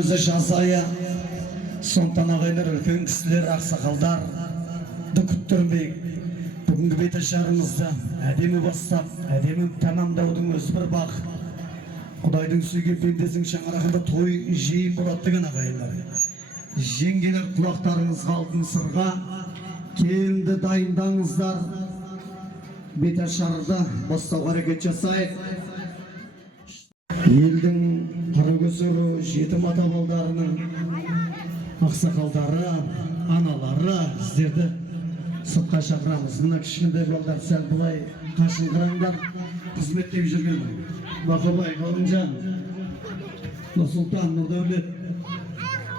өзі жасая. Сондықтан ағайлар, үлкен кісілер, ақсақалдар күттірмей бүгінгі беташарымызды әдемі бастап, әдемі тамамдаудың өзі бір бақыт. Құдайдың сүйген пендесінің шаңырағында той жиын болады деген ағайлар. Жеңгелер, құлақтарыңызға алтын сырға, келінді дайындаңыздар. Беташарды бастауға әрекет жасайық. Елдің қаракөзірі, жетім ата-балдарының ақсақалдары, аналары, сіздерді сыртқа шақырамыз. Мына кішкентай балдар сәл бұлай қашыңқыраңдар, қызметтеп жүрген. Бақыбай, Ғалымжан, Нұрсұлтан, Нұрдәулет,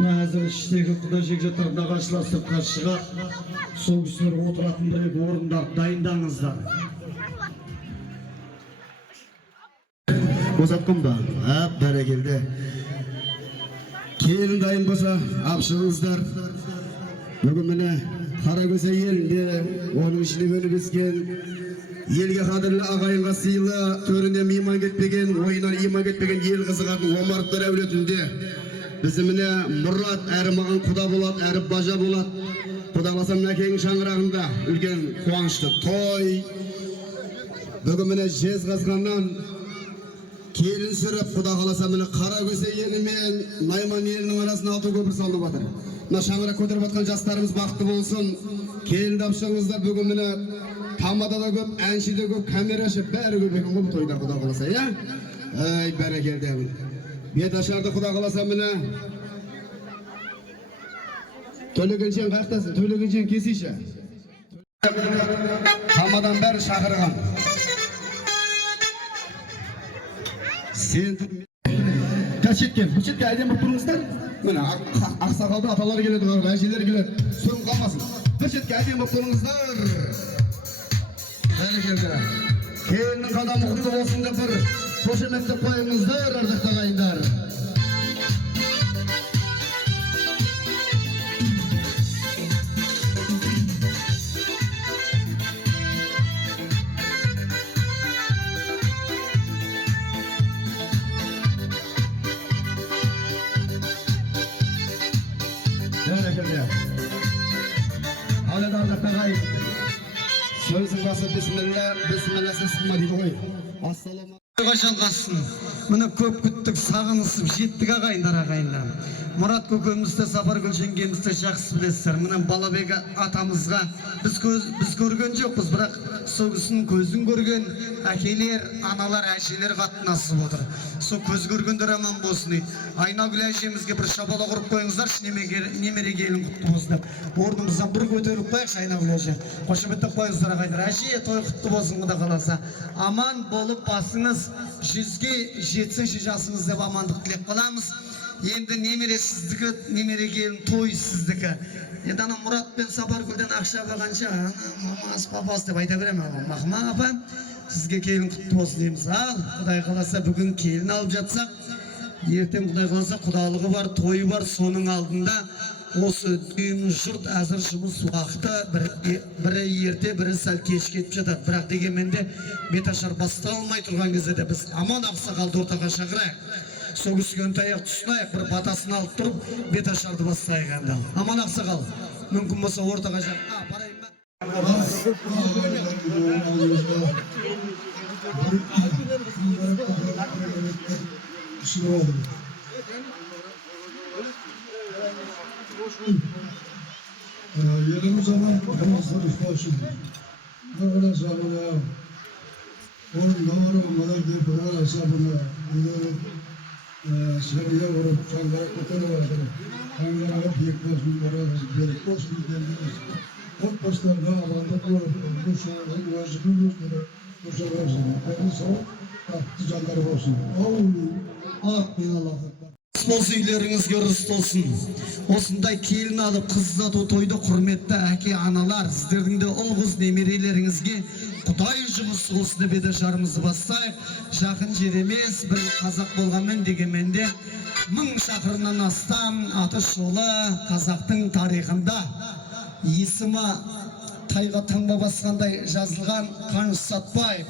әзір іштегі құда жекжаттар нағашылар сыртқа шығар, сол кісілер отыратын бір орындар дайындаңыздар. Босатқым ба? Бәрекелді. Келін дайын болса, апшыңыздар. Бүгін міне Қаракөз елінде, оның ішіне бөліп өскен, елге қадірлі ағайынға сыйлы, төріне иман кетпеген, ойынан иман кетпеген ел қызығатын Омаровтар әулетінде бізді міне Мұрат әрі маған құда болады, әрі бажа болады. Құдаласам әкенің шаңырағында үлкен қуанышты той. Бүгін міне Жезқазғаннан келін сүріп, құда қаласа міне Қаракөз елі мен Найман елінің арасына автокөпір салынып жатыр. Мына шаңырақ көтеріп жатқан жастарымыз бақытты болсын. Келін тапшыңызда бүгін міне тамада да көп, әнші де көп, камерашы бәрі көп екен ғой тойда құда қаласа, иә? Ай, бәрекелді. Беташарды құда қаласа міне Төлегеншен қаяқтасың? Төлегеншен кесейші. Тамадан бәрі шақырған. Сен Кәшеткен, бұл шетке әдемі тұрыңыздар. Міне, ақсақалды аталар келеді, әжелер келеді. Сөрін қалмасын. Бұл шетке әдемі тұрыңыздар. Бәрекелді. Келіннің қадамы құтты болсын деп бір қошеметті қойыңыздар, ардақты ағайындар. Сөзің басы бісміллә, бісміллә сәсіма дейді ғой. Ассаламу Жалғасын. Міне көп күттік, сағынысып жеттік ағайындар. Мұрат көкемізді, Сапаргүл жеңгемізді жақсы білесіздер. Міне Балабек атамызға біз көрген жоқпыз, бірақ сол кісінің көзін көрген әкелер, аналар, әжелер қатынасып отыр. Сол көз көргендер аман болсын. Айнагүл әжемізге бір шапалақ ұрып қойыңыздаршы, немере келін құтты болсын деп. Орнымыздан бір көтеріп қойықшы Айнагүл әже. Қошеметтеп қойыңыздар ағайындар. Әже, той құтты болсын құда қаласа. Аман болып басыңыз 100-ге жетсінші жасыңыз деп амандық тілеп қаламыз. Енді немере сіздікі, немере келін той сіздікі. Енді ана Мұрат пен Сапаргүлден ақша қалғанша, мамасы папасы деп айта берем. Махма апа, сізге келін құтты болсын дейміз. Ал, Құдай қаласа бүгін келін алып жатсақ, ертең Құдай қаласа құдалығы бар, тойы бар, соның алдында осы дүйіміз жұрт әзір жұмыс уақыты бірі ерте, бірі сәл кеш кетіп жатады. Бірақ дегенменде беташар басталмай тұрған кезде де біз аман ақсақалды ортаға шақырайық. Сол кісіген таяқ тұсынайық, бір батасын алып тұрып, беташарды бастайық әнді. Аман ақсақал, мүмкін болса ортаға шақырайық. Барайын ба? Yerimiz zaman namazları iflaşın. Orada sabına, onun doğru madalde kurar sabına, seriye vurup çangara kurtarır. Çangara hep yıkmasın var, gerek olsun derdiniz. Hep başlarına alanda kurup, bu şehrin vazifini gösterir, bu sefersin. Peki sağ, canları olsun. Amin Allah'a. Болсы үйлеріңізге ырыс болсын. Осындай келін алып қыз ұзату тойды құрметті әке аналар, сіздердің де ұл-қыз немерелеріңізге Құдай жұмысы болсын деп беташарымызды бастайық. Жақын жер емес, бір қазақ болғанмен дегенменде 1000 шақырымнан астам аты шулы қазақтың тарихында есімі тайға таңба басқандай жазылған Қаныш Сатпаев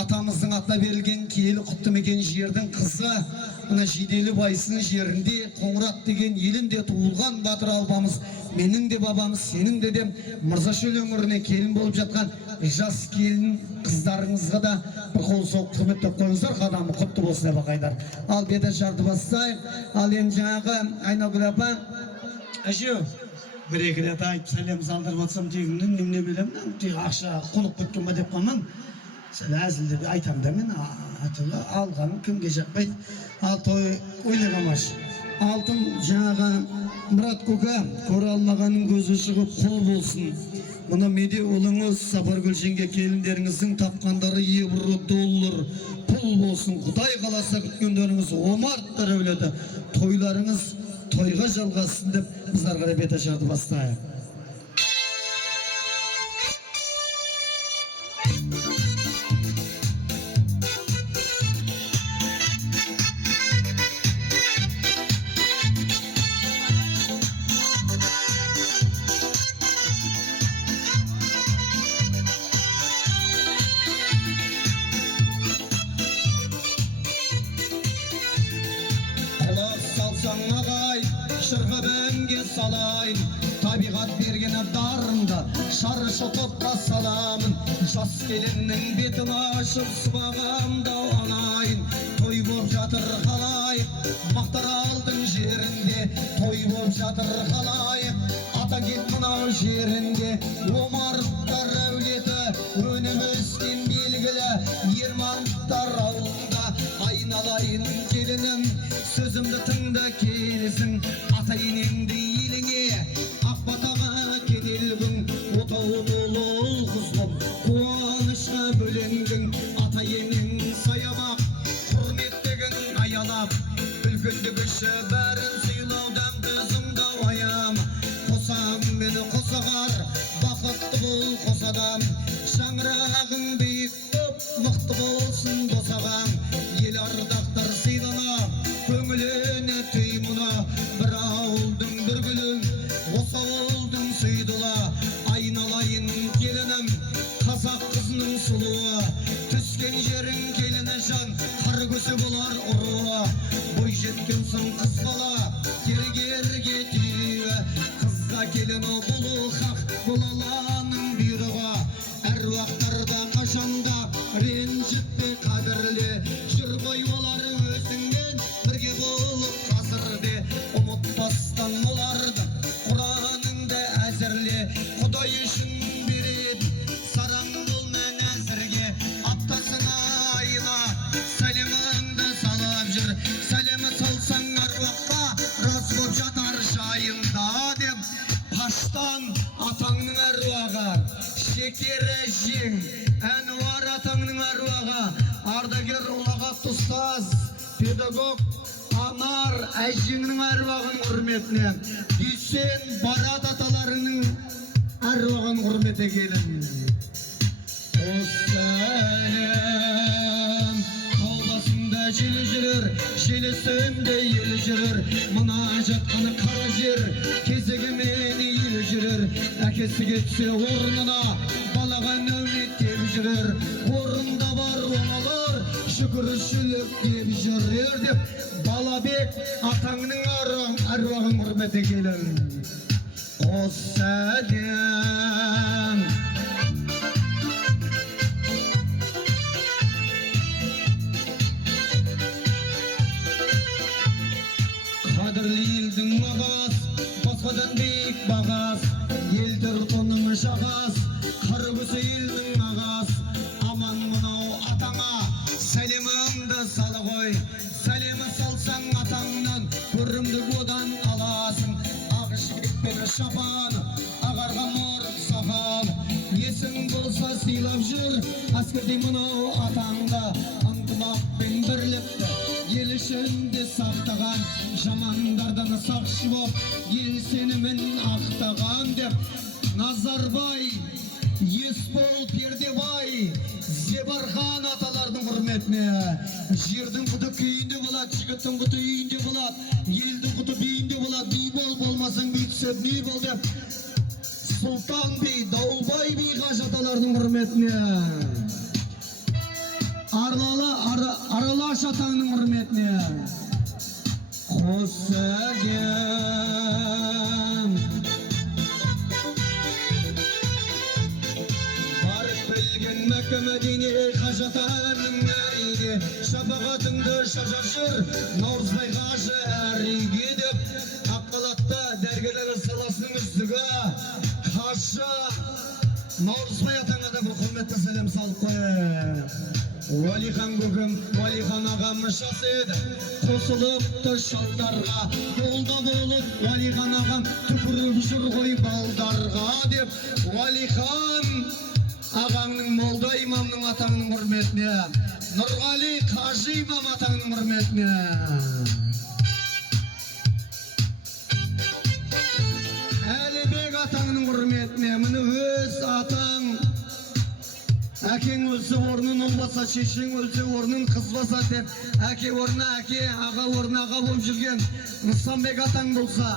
атамыздың атына берілген киелі құтты мекен жердің қызы мына Жидели байсының жерінде Қоңырат деген елінде туылған батыр албамыз, менің де бабамыз, сенің де дем Мырзашөл өңіріне келін болып жатқан жас келін қыздарыңызға да бір қол соғып құрметтеп қойыңыздар. Қадамы құтты болсын деп ағайындар. Ал беті жарды бастайық. Ал енді жаңағы Айнагүл апа, әже бір-екі рет айтып сәлем салдырып отырсам тегімнен немене білем, тек ақша құнып кеткен ба деп қалмам. Сәл әзілдеп айтам да мен алғаным кімге жақпайды. Ал той ойнағамаш. Алтын жаңағы Мұрат көке, көре алмағаның көзі шығып қол болсын. Мұны меде ұлыңыз Сапаргүл жеңге келіндеріңіздің тапқандары евро, доллар, пұл болсын. Құдай қаласа күткендеріңіз омарттар өледі. Тойларыңыз тойға жалғасын деп біздарға бет ашарды бастайық. Шырға бәнге салайын, табиғат берген дарымда шаршы топқа саламын. Жас келіннің бетін ашып сыбағамда анайын. Той боп жатыр қалайық, мақтар алдың жерінде. Той боп жатыр қалайық, ата кет мынау жерінде. Омарттар әулеті өнімізден белгілі, Ерманттар ауылында айналайын келінім. Сөзімді тыңда келсін, ата енеңді еліңе, ақ батаға кенелгің, отау толы ұл-қызым, қуанышқа бөлендің. Ата енең саябақ, құрметтегін аялап, үлкенді кіші бәрін сыйлаудан тізімді аям. Қосам мені қосағар, бақытты бол қосадам, шаңырағың биік боп, мықты болсын досағаң. Ел ардақтар сыйлана, көңіліне түймұна, бір ауылдың бір гүлін, осы ауылдың сүйдыла. Айналайын келінім, қазақ қызының сұлуы, түскен жерің келіні жан, қар көсі болар ұруы. Бой жеткен соң қыз бала, кергерге түйі, қызға келіні болу хақ, бұл Алланың бұйрығы. Әруақтарда қашанда ренжітпе қадірле, жүр ғой олар өзіңмен бірге болып қазірде. Ұмытпастан оларды Құраныңды әзірле, Құдай үшін береді сараң бол мән әзірге. Аптасына айына сәлеміңді салып жүр, сәлемі салсаң аруаққа рас боп жатар жайында деп. Паштан атаңның әруағы, шекері жең, Әнуар атаңның әруағы, ардагер ұлағат ұстаз, педагог Анар әжеңнің әруағын құрметіне, Дүйсен Барат аталарының әруағын құрмете келін. Сәлем, тауласында желі жүрір, желісінде елі жүрір. Мұна жатқаны қара жер, кезегімен елі жүрір. Әкесі кетсе орнына, балаға нәуметтеп жүрер. Орында бар оңалар, шүкіршілік деп жүрер деп. Балабек атаңның әруағын құрмете келін. Сәлем. Қадірлі елдің ағас, басқадан бек бағас, елдір құның жағас, қары көсі елдің ағас. Аман мұнау атаңа сәлеміңді салы ғой, сәлемі салсаң атаңнан көрімді одан аласың. Ақ жігітпен шапан, ағарға мұрт сақал, есің болса сыйлап жүр, әскердей мұнау атаңда. Ынтымақпен бірлікті ел ішінде сақтаған, жамандардан сақшы боп ел сенімін ақтаған деп. Назарбай, Есбол, Пердебай, Зебархан аталардың құрметіне. Жердің құты күйінде болады, жігіттің құты үйінде болады, елдің құты бейінде болады. Би бол, болмасаң бей түсіп не бол деп. Сұлтан бей, Дауылбай бей қаж аталардың құрметіне. Аралаш атаңның құрметіне. қосылген барып білген Мәккә Мәдине қажатаның әрине шапағатыңды шашар жүр Наурызбай қажы әр үйге деп Аққалатта дәрігерлер саласының үздігі қажы Наурызбай атаңа да бір құрметті сәлем салып қой. Уәлихан көкем, Уәлихан ағам жас еді, қосылыпты шалдарға, молда болып Уәлихан ағам түкіріп жүр ғой балдарға деп, Уәлихан ағаңның молда имамның атаңның құрметіне, Нұрғали қажы имам атаңның құрметіне. Әлібек атаңның құрметіне, міне өз атаң әкең өлсе орнын ұл баса, шешең өлсе орнын қыз баса деп, әке орнына әке, аға орнына аға болып жүрген Нысанбек атаң болса,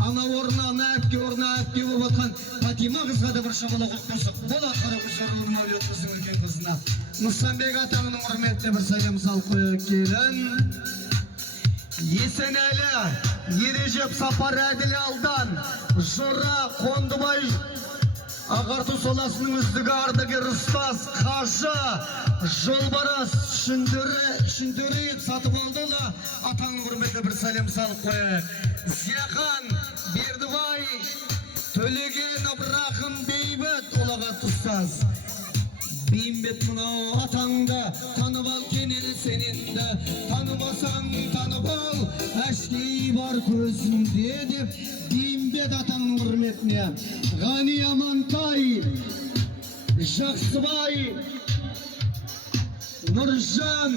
ана орнына ана, әпке орнына әпке болып атқан Фатима қызға да бір шабалақ оқып қосып, бұл атқара көшірілі мәулетіміздің үлкен қызына Нысанбек атаңның құрметіне бір сәлем салып қойып келін. Есенәлі, Ережеп Сапар Әділ Алдан, Жора Қондыбай Ағарту саласының үздігі ардагер ұстаз Қажы Жолбарас Шүндері сатып алдыла атаңның құрметіне бір сәлем салып қойып. Зияхан Бердібай, Төлеген Ыбрахым Бейбіт олағат ұстаз. Бейімбет мынау атаңды танып ал кенен сененді, танымасаң танып ал әшкей бар көзінде деп Бейімбет атаңның құрметіне Ғани Амантай, Жақсыбай, Нұржан,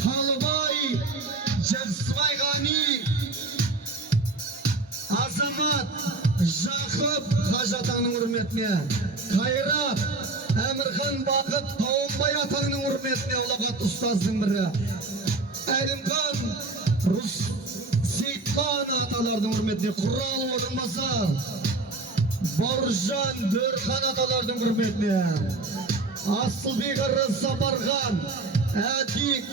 Қалыбай, Жақсыбай Ғани, Азамат, Жақып Қажы атаңның құрметіне Қайрат, Әмірхан Бақыт Тауынбай атаңның құрметіне ұлағат ұстаздың бірі Әлімхан Сейтхан аталардың құрметіне Құрал Орынбасар Бауыржан Бөрхан аталардың құрметіне Асылбек Ыры Сапархан Әдик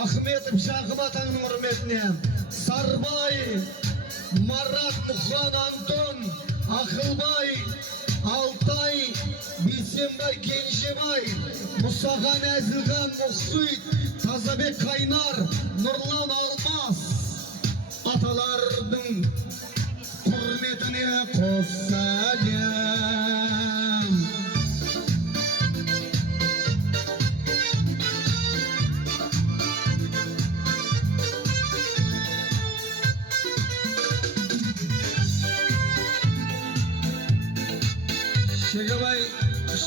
Ахметов Жақып атаңның құрметіне Сарбай Марат Мұхан Антон Ақылбай Алтай, Бейсенбай Кенжебай, Мұсахан Әзілхан Мұхсуит, Тазабек Қайнар, Нұрлан Алмас аталардың құрметіне қосылем.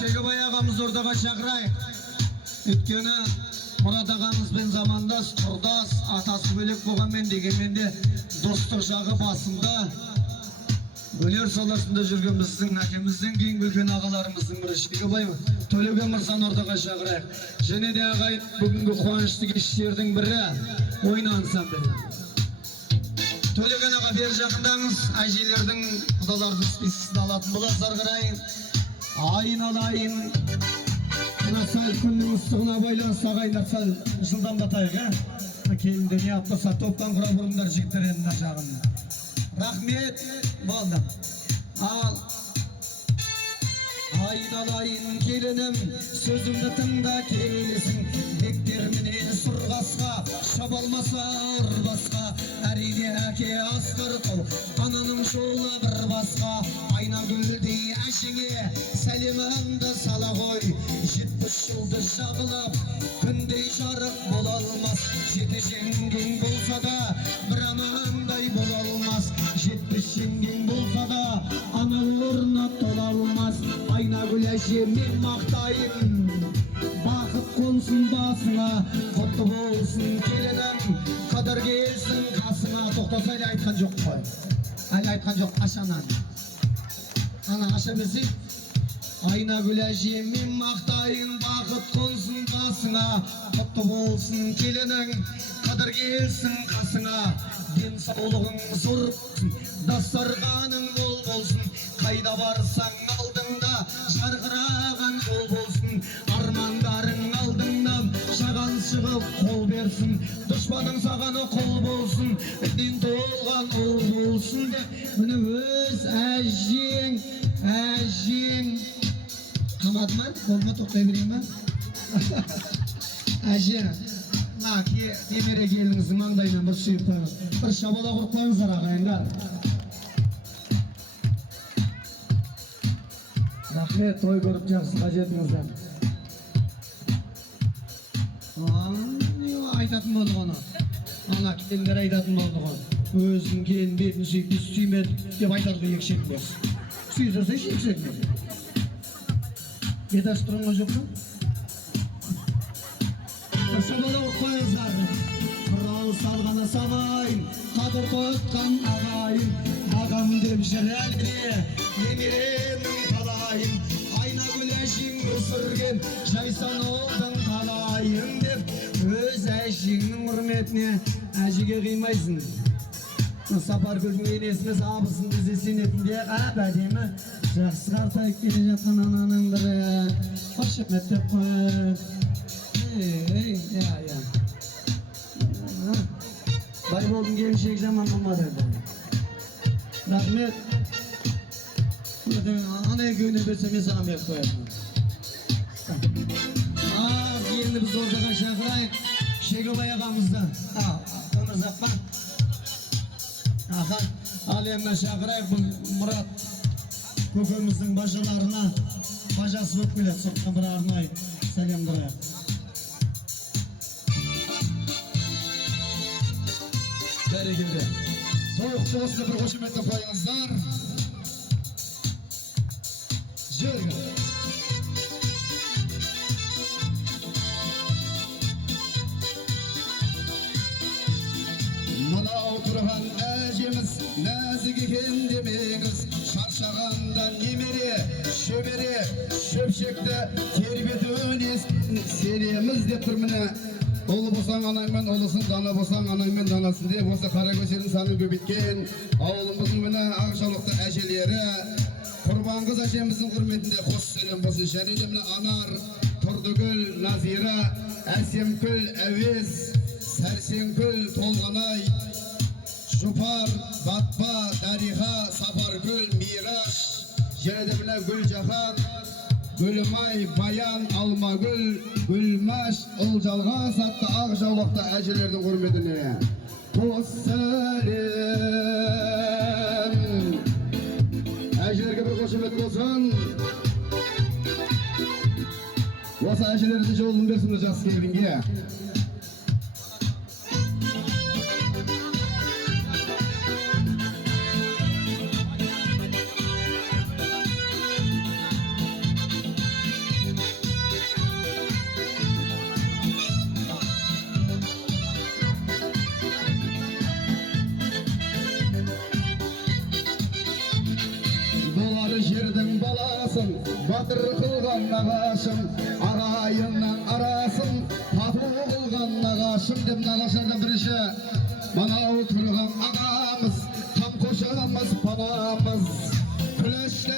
Шегебай ағамыз ордаға шақырайық. Өйткені Мұрат ағамызбен замандас, құрдас, атасы бөлек болғанмен дегенмен де достық жағы басында. Өнер саласында жүрген біздің әкемізден кейін үлкен ағаларымыздың бірі Шегебай Төлеген мырзаны ордаға шақырайық. Және де ағайын бүгінгі қуанышты кештердің бірі ойын ансамблі. Төлеген аға бері жақындаңыз, әжелердің құдалардың списісін алатын боласыздар қарайын. Айналайын, мына сәл күннің ыстығына байланысты ағайындар сәл жылдамдатайық, келінді не аптаса топтан құра бұрындар жігіттер енді жағын. Рахмет, болды. Ал айналайын келінім, сөзімді тыңда келесің, бектерменен сұрғасқа, шабалмаса ұрбасқа, әрине әке асқар қыл, ананың жолы бір басқа, айна гүлдей әшіңе сәлемімді сала қой, 70 жылды жабылып, күндей жарық бола алмас, жеті жеңген болса да, бір анандай бола алмас, 70 жеңген болса да, ана орны тола алмас, айна гүл әже мен мақтайын, бақыт қонсын басыңа, құтты болсын келінім, қадыр келсін қасыңа. Тоқтаса әлі айтқан жоқ қой, әлі айтқан жоқ, ашанан ана аша берсек. Айна гүл әже мен мақтайын, бақыт қонсын қасыңа, құтты болсын келінің, қадыр келсін қасыңа, денсаулығың зор болсын, дастарханың мол болсын, қайда барсаң алдыңда жарқыраған жол болсын, армандарың алдыңнан жаған шығып қол бер берсін, дұшпаның сағаны құл болсын, дин толған ұл болсын деп, міне өз әжең қамады ма? Болма, тоқтай берейін ба? Әже, немере келіңіздің маңдайынан бір сүйіп қойыңыз. Бір шабала құрып қойыңыздар ағайындар. Рахмет, той көріп жақсы қажетіңіздер. Айтатын болды ғана. Ана келіндер айтатын болды ғана. Өзің келін бетін сүйіп, сүймеді деп айтарды екшекмес. Сүйдірсе шекшекмес. Бет аштырыңға жоқ па? Шабала ұқпайыздар. Құрал салғана самайын, қадыр тұтқан ағайын, ағам деп жүр әлде, немеренің талайын, айна гүл әжең өсірген, жайсан ұлдың қалайын деп, өз әжеңнің құрметіне әжеге қимайсың. Сапаргүлдің енесіміз абысын бізде сенетінде әдемі жақсы қартайып келе жатқан ананың бірі. Қош мектеп қой. Бай болдың келіншек жаман болмады. Рахмет. Ана екеуіне берсе мен саған беріп қоятын. Елді біз ордаға шақырайық. Шегебай ағамызды. Өмірзаққа. Ал емді шақырайық. Бұл Мұрат көкеміздің бажаларына бажасы болып келеді. Соқтан бір арнайы сәлем дұрайық. Бәрекелді. Тоқ болсын бір қошеметті қойыңыздар. Жүргі. Мынау тұрған әжеміз нәзік екен демеңіз, шаршағанда немере, шөбере, шөпшекті тербетуіне сенеміз деп тұр міне. Ұлы болсаң анаңмен ұлысын, дана болсаң анаңмен данасын деп, осы Қаракөсенің санын көбейткен ауылымыздың міне ақжаулықты әжелері, құрбан қыз әжеміздің құрметінде қос сәлем болсын. Және де міне Анар, Тұрдыгүл, Назира, Әсемкүл, Әуез, Сәрсенкүл, Толғанай, Жұпар, Батпа, Дариға, Сапаргүл, Мираш, және де міне Гүлжахан, Гүлімай, Баян, Алмагүл, Гүлмәш, Ұлжалға сатты ақ жаулықты әжелердің құрметіне қос сәлем. Әжелерге бір қошемет болсын. Осы әжелерді жолын берсін жас келгенге. Жердің баласын, батыр қылған нағашым, ағайыннан арасын, тату қылған нағашым деп нағашылардан бірінші. Мынау тұрған ағамыз, қамқоршымыз, панамыз, күләшті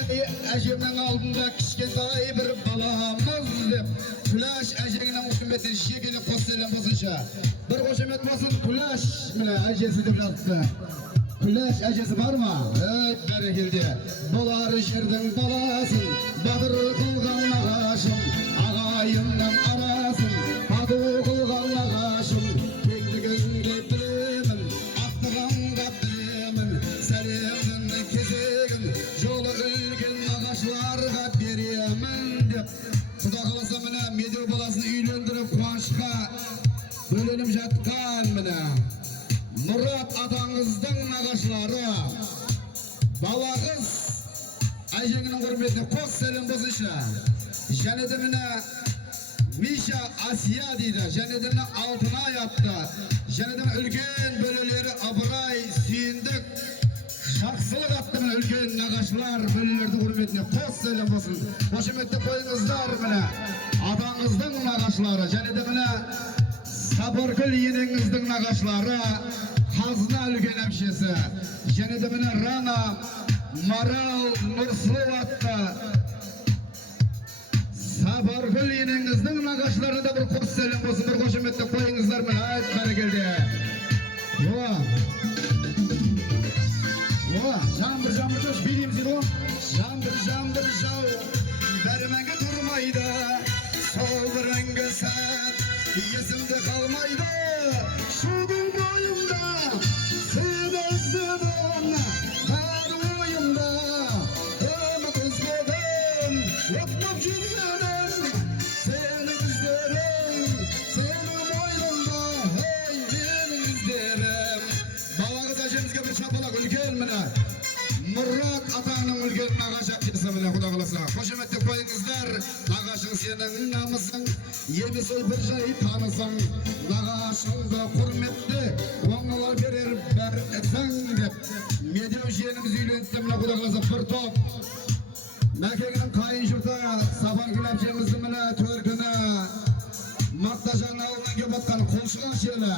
әжемнің алдында кішкентай бір баламыз деп, күләш әжеңнің үкіметі жекелі қос сәлем болсынша. Бір қошемет болсын, күләш міне әжесі деп жазыпты. Күләш әжесі бар ма? Бәрекелді. Болар жердің баласын, батыр қылған нағашым, ағайыннан арасын, тату қылған нағашым, кеңдігіңді білемін, ақтығанға білемін, сәлемдің кезегін жолы үлкен нағашыларға беремін деп. Құда қаласа міне медеу баласын үйлендіріп қуанышқа бөленіп жатқан міне Мұрат атаңыздың нағашылары, балағыз әжеңінің құрметіне қос сәлем болсынша. Және де міне Миша Асия дейді, және де міне Алтынай атты, және де үлкен бөлелері Абырай, Сүйіндік, Жақсылық атты міне үлкен нағашылар бөлелердің құрметіне қос сәлем болсын. Қошеметті қойыңыздар міне атаңыздың нағашылары, және де міне Сапаргүл енеңіздің нағашылары, Қазына үлкен әпшесі, және де міне Рана, Марал, Нұрсұлу атты Sapargül yenenizдің nagaşlarına da bir koş selim olsun, bir koşumetli koyunuzlar mı? Hayat berekelde. Jamdır coş bileyim zilo. Jamdır jav. Vermenge durmaydı. Sol rengi sat. Yesimde kalmaydı. Şudun boyumda. Seni özledim. Her oyumda. Ömür özledim. Yapmam cümledim. Seni izlerim. Seni boynumda. Hey benim izlerim. Baba kız aşemizge bir şapalak ülken mine. Murat atanın ülken nagaşak kesimine kuda kalasa. Koşumetli koyunuzlar. Nagaşın senin namısın. Yemi soy bir şey tanısın. Nagaşın da hürmetli. Ongalar verir ber etsen dep. Medya şeyimiz üylentimle kuda kalasa bir top. Mekke'nin kayın şurta. Safar gülapçemizin mine törküne. Maktaşan ağına gebatkan konuşkan şeyler.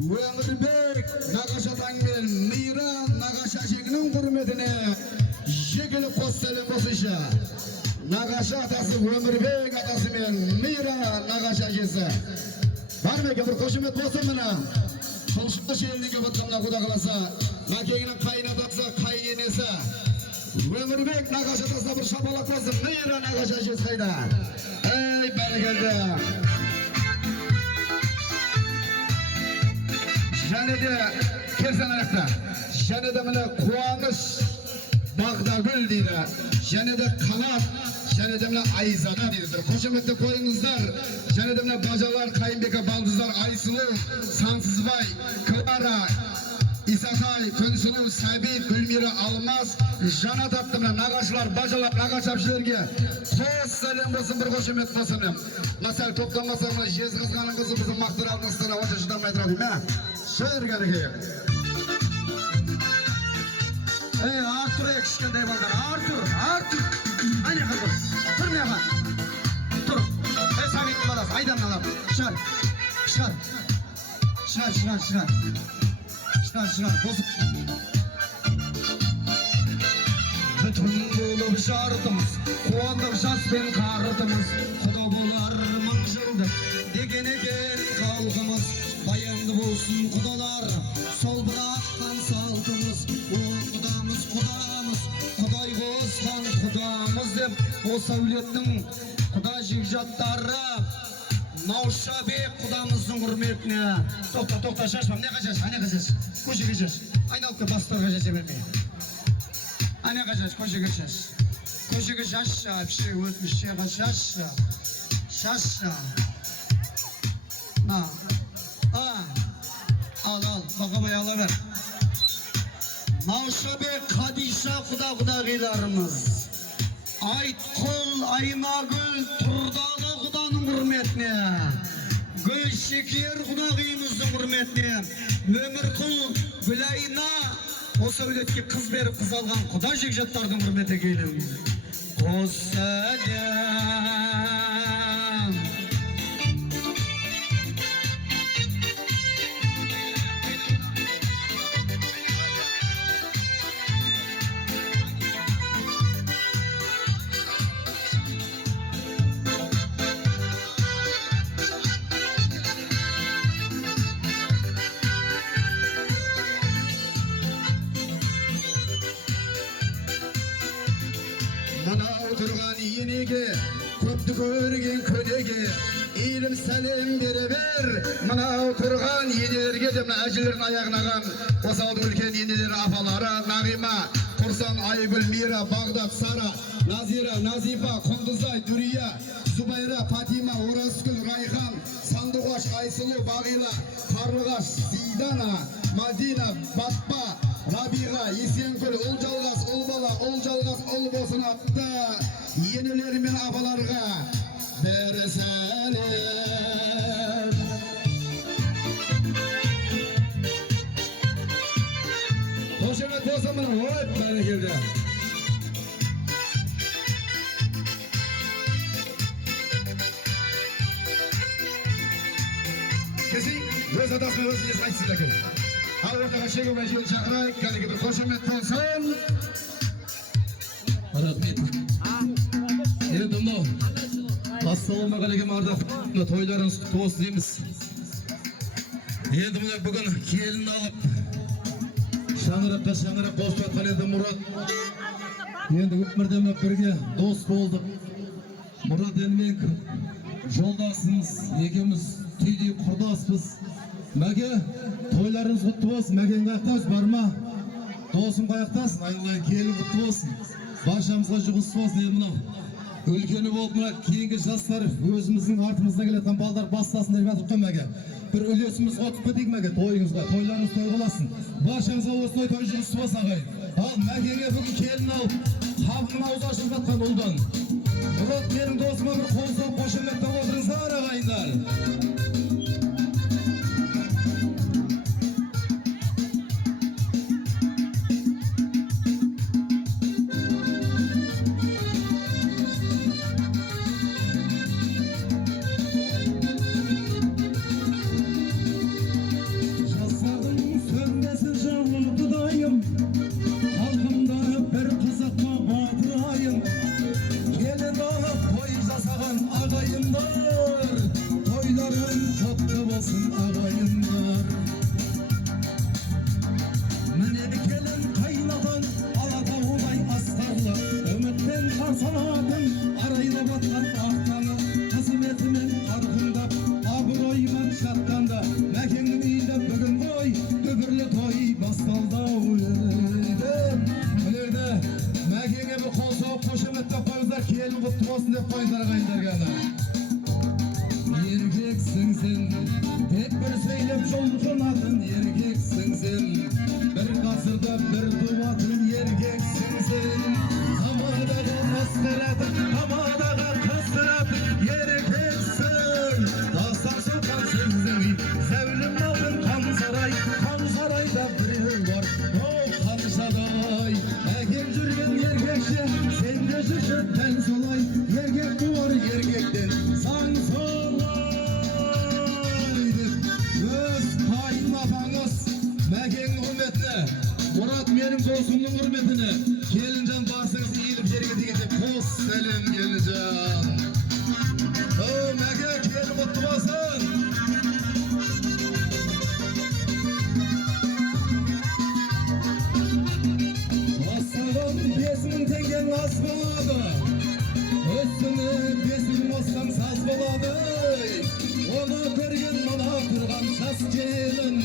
Ömürbek nagaşatan ben Mira nagaşaşıkının hürmetine jegili kostelim bosuşa. Nagaşa atası Ömürbek atası ben Mira nagaşaşısı. Var mı ki bir koşumet olsun bana? Konuşukta şehirli gebatkamına kuda kalasa. Makeğinin kaynatası kaynenesi. Ömürbek nagaşatasına bir şapalak olsun. Mira nagaşaşısıyla. Ey berekelde. Janede kersen ayakta. Janede mene kuanış Bağdagül deydi. Janede kanat. Janede mene ayzada deydi. Koşumetli koyunuzlar. Janede mene bacalar, kayınbeke baldızlar, Aysulu, Sansızbay, Kıvara, İsakay, Könsülü, Sabit, Gülmira, Almaz, Janat attı mene nagaşlar, bacalar, nagaş apşılarga. Koş selim olsun, bir koşumet olsun. Masal toplanmasa mı, jez kızganın kızı bizim maktır aldığınızdan avaca şudan metra değil mi? Şöyle gerekiyor. Artur yakışkanday balдар. Artur. Hani kızım. Dur ne yapar? Dur. Sabit balası. Aydan alalım. Çıkar. Bozuk. Bütün bulup şartımız. Kuandık şas ben kartımız. Kuda bolar mıncıldı. Degen kalkımız. Bayandı bolsun kudalar. Sol bıraktan saltımız. O kudamız. Kuday bozkan kudamız dep. O savlettin kuda jivjatları. Mavşa bek kudamızın hürmetine. Tokta şaşmam. Ne kaçaş? Koşu kaçaş. Aynalıkta bastır kaçaş vermeye. Anne kaçaş, koşu kaçaş. Bir şey ötmüş şey kaçaş. Şaşa. Al, bakamaya alıver. Mavşa bek Kadişa kuda gıylarımız. Aytkul, Aynagül, Turdalı kudanın hürmetine. Gül Şeker kuda gıymızın hürmetine. Ömürkul, Gülayna, o söyletki kız verip kız algan kuda jekjatlarının hürmete gelin. Koselam. Köptü görgen ködege ilim selim beraber mana oturgan yenelerge demle ajilerin ayağınagan osaldı ülken yeneleri afalara Nagima, Kursan, Aygül, Mira, Bağdat, Sara, Nazira, Nazifa, Kunduzay, Dürüya, Zubayra, Fatima, Oraskül, Rayhan, Sandıkoş, Aysulu, Bağila, Karlıgaş, Zidana, Madina, Batba, Rabiga, Yesenkül, Olcalgaz, Olbala, Olcalgaz, Olbosun attı yenilerimin abalarga vereselim. Hoşemet olsa bana hop berekelde. Kesin göz adasını özünüz açsızlar. Al ortaga şeker ve jön çakırak gerekli hoşemet olsun. Rahmet. Erdemlo. Assalamualaikum ardaqlı toylarınız kutlu olsun deymiz. Endi mine bugün kelin alıp şаңыраққа şаңырақ қосып жатқан енді Мұрат. Енді Өкмірденмен бірге дос болдық. Мұрат елмен жолдасымыз, екеуміз түйдей құрдаспыз. Мәке, тойларыңыз құтты болсын. Мәкен қаяқтасыз, бар ма? Досым қаяқтасың, айналайын келін құтты болсын. Баршамызға жұғысы болсын. Енді мынау үлкені болып мына кейінгі жастар өзіміздің артымыздан келетін балдар бастасын деп жатыр қой Мәке. Bir үлесіміз қосып кетейік Мәке тойыңызға, тойларыңыз той боласын. Баршаңызға осылай той жұғысы болсын ағайын. Ал Мәкеге бүгін келін алып, қабының аузы ашылып жатқан ұлдан. Мұрат менің досыма бір қол соғып қошеметтеп отырыңыздар ағайындар. Erkeksin sen, tek bir söylep yolcunatın erkeksin sen. Bir kasırda bir duvatın erkeksin sen. Hamadaga kastırapın, hamadaga kastırapın erkeksin. Dastan sokan sözleri, zevlim aldın kan sarayda bir var. O kan saray, erkek жүрген erkekşe, sen de жүрген tel solay. Erkek duvar erkekten, san Murat benim dostumun hürmetine gelincan bağırsanız eğilip yerine diyecek poz selam gelincan. O Мәке kelin kutlu olsun. Aslan 5.000 tengen az boladı. Üstüne 5.000 olsam saz boladı. Onu görgen bana turgan şas gelin.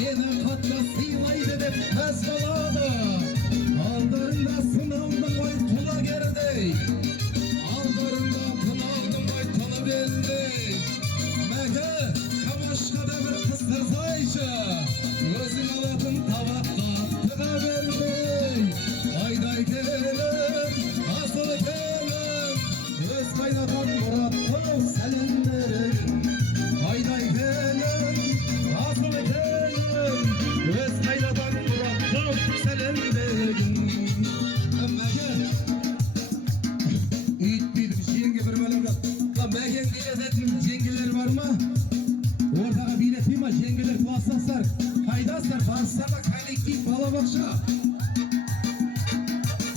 Yine katla sıylaydı dep az boladı. Aldarında sınavdım oy kula gerdi. Aldarında kınaldım oy tana beldi. Мәке kamaşkada bir kıstırsaýça. Özün alatın tabakka tığa verdi. Ayday kelin, asıl kelin. Öz kaynatan Murat'a selam verin. Ayday kelin, asıl kelin. Öz kaynatan Murat'a selam verin. Мәке üyütmeydim, yenge bir bölüm yok. Lan Мәке'nin biletin yengeleri var mı? Ortaga bileteyim mi? Yengeler kuasaslar. Haydaslar, farslarla kaynaklıyıp bala bakşa.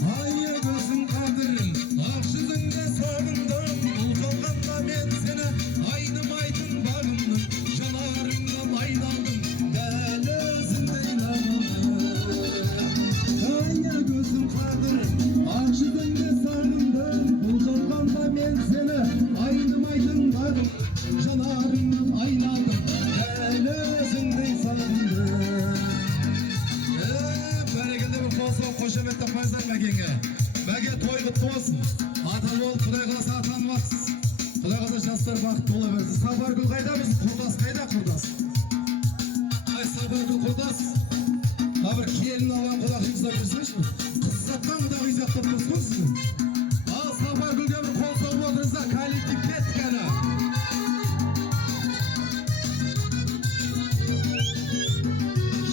Hayya gözüm kadırın, akşızınca sağımdan. Ulkalganda men seni, aydım aydın bağımdım. Janarımdan ayналdım, gel özünden aldım. Hayya gözüm kadırın, akşızınca sağımdan. Ulkalganda men seni, aydım aydın bağımdım. Janarımdan ayналdım, gel özünden salındım. Berekende bir kosov koşemet tapayızlar Мәкеге. Мәке той kutlu olsun. Ata bol, Құдай қаласа атанмақсыз. Құдай қаласа жастар бақытты бола берсін. Сапаргүл қайдамыз? Құрдас қайда құрдас? Ай Сапаргүл құрдас. Бір келін алған құдағыңызда жүрсеңші. Қыз сатқан құдағыңыз жақтап тұрсыз сіздің. Ал Сапаргүлге бір қол соғып отырыңыздар, коллектив кеттік әні.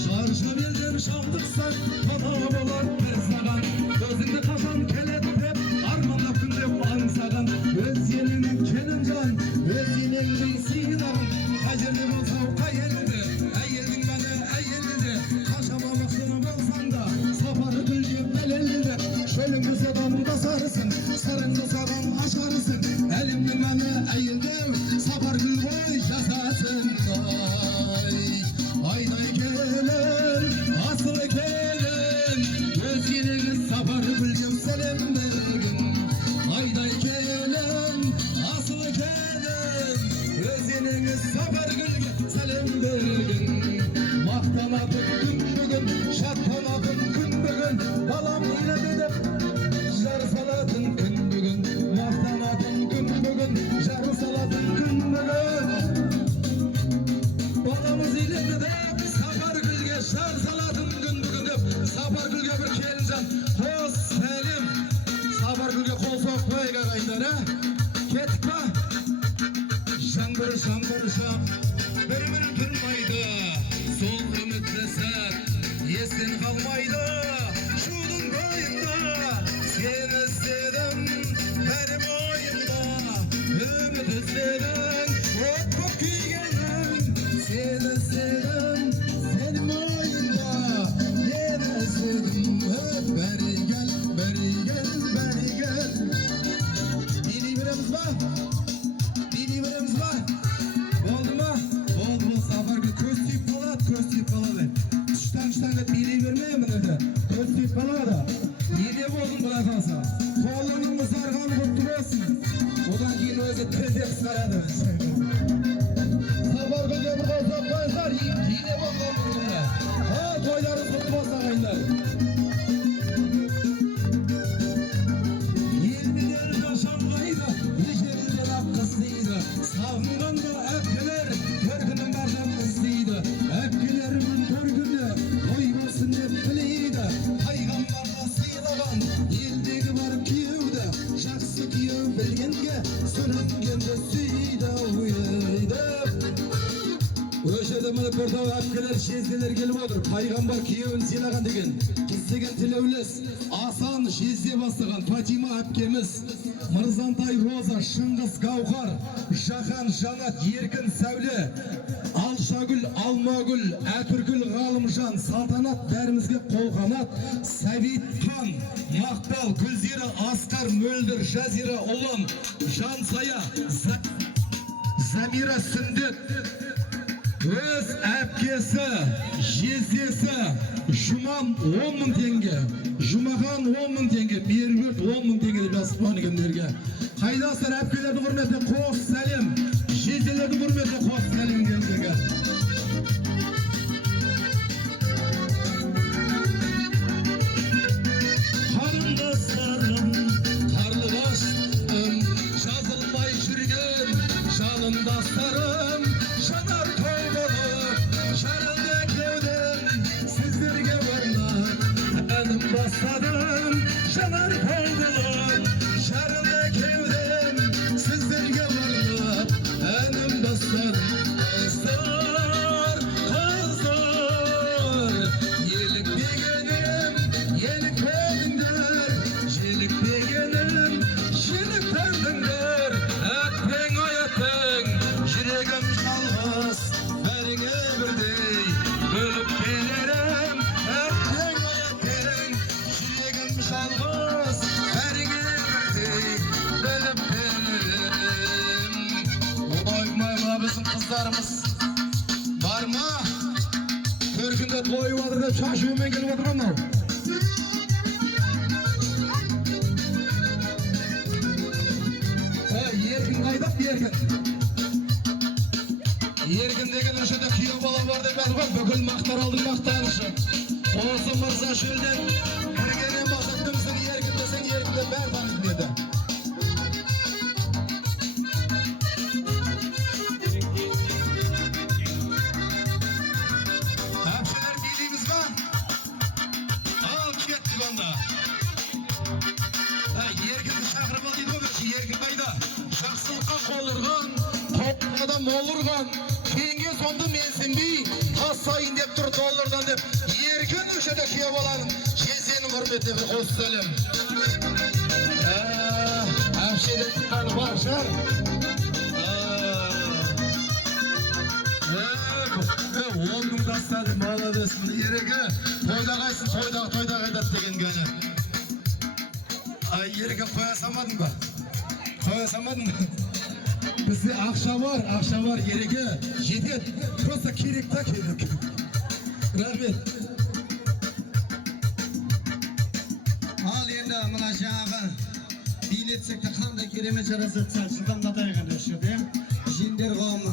Шарша белден шалдықсақ, қана болар бір саған. Өзіңді қашан келеді деп, армандап күндеп аңсаған. Өз елінің келін жан, өз еліңдің сыйдағын. Қай жерде болса, қай елінде, әйелдің мәні әйелінде. Қашама мақтыны болсаң да, сапары гүлге бәлелді. Шөліңді содан басарысың, сырыңды саған ашарысың. Әлемде Gene eğildim Sapar gül boy jasasınday. Ayday gelin asıl gelin gözleriniz sapar gülüm selam bergin. Ayday gelin asıl gelin gözleriniz sapar gülüm selam bergin. Maktanadım gün bugün şatlanadım gün bugün balam ile dedim jar saladın gün bugün. Maktanadım gün bugün jar saladın gün bugün balamız ile dedim sapar gülge jar saladın gün bugün dep sapar gülge bir kelincan hoş selim sapar gülge kol sokmayga kaynar ha kettik pa şangır şangır şang bir durmaydı sol ümitleser esen kalmaydı şunun boyunda seni istedim benim oyunda ümit izledim otlup kuygenim seni istedim senin oyunda yeni istedim hep beri gel beri gel beri gel. Dini birimiz var dini birimiz var oldu mu? Oldu mu Sapar bir köz tüyüp kalat köz tüyüp kalalı Tuştan da biri vermeye mi dedi? Köz tüyüp kalalı yine oldum buna kalsa kolunun zarganı kutlu olsun odan keyin özü tezek saradı Sapar gülge bir kol sokmayızlar yine oldum buna ha toylarınız kutlu olsa kayınlar. 20'ler yaşanmaydı, ecelinden akkısıydı. Savungan da öpküler, törgünün bardan kızıydı. Öpkülerimin törgünü, koymasın hep biliydi. Peygamberle sıylagan, eldeki barıp kiyevdi. Şahsı kiyev bilgenge, sürüngende suyda uyuydu. Öşede mana bir dava öpkeler, şezdeler gelip odur. Peygamber kiyevini sıylagan degen. Kissegen tilevles, asan şezde bastıgan Fatima öpkemiz. Mırzantay Roza, Şıngız Gavhar, Şahan Janat, Yerkin Savli, Alşagül, Almagül, Әтіргүл Ғалымжан, Салтанат бәрімізге қолғанат, Сәбит Хан, Мақпал, Гүлзира, Асқар, Мөлдір, Жазира, Ұлан, Жансая, Замира Сүндет, өз әпкесі, жездесі, Жұман 10 мың теңге, Жұмахан 10 мың теңге, Меруерт 10 мың теңге деп жазып қойған екендерге. Қайдасыздар әпкелердің құрметіне қос сәлем, жезделердің құрметіне қос сәлем келдіге. Қарындастарым, қарлығаштым, жазылмай жүрген жалындастарым, жанар той болып, жарылды кеудем, сіздерге арнап әнім бастадым, жанар той болып, жарылды кеудем, сіздерге арнап әнім бастадым. Қыздар, елікпегенім, елікпедіңдер, желікпегенім, желікпедіңдер, әппең оятың, жүрегім жалғыз, бәріңе бірдей, бөліп берерім, әппең оятың, жүрегім жалғыз, бәріңе бірдей, бөліп берерім. Оймай ма біздің қыздарымыз бар ма? Төркінде тойып отыр деп шашуымен келіп отырған мынау. Еркін қайдап еркін. Еркін деген өшеде күйеу бала бар деп жазған бүкіл Мақтааралдың мақтанышы. Осы мырза шөлден кіргеннен бастап кім сен еркін десең еркінді бәрі танитын еді. Әпшелер дейміз ба? Ал кеттік онда. Еркінді шақырып ал дейді ғой, еркін қайда? Жақсылыққа қол ұрған, қолға мол ұрған, кейінге сонды менсінбей, тасайын деп тұр доллардан деп. Еркін өшеде күйеу баланың, жезденің құрметіне бір қос сәлем. Әпшелер тұтқаны бар шығар. Ондың тастады, молодец, ерегі. Тойда қайсың, тойда қайдат деген гәне. Ерегі қоя самадың ба? Қоя самадың ба? Bizde akşa var, yerege жетет. Просто керек та керек. Rahmet. Al endi mına жаңағы билетсекте қандай керемет жарасат сәл жылдамдатайық осы жерде. Жендер қауымы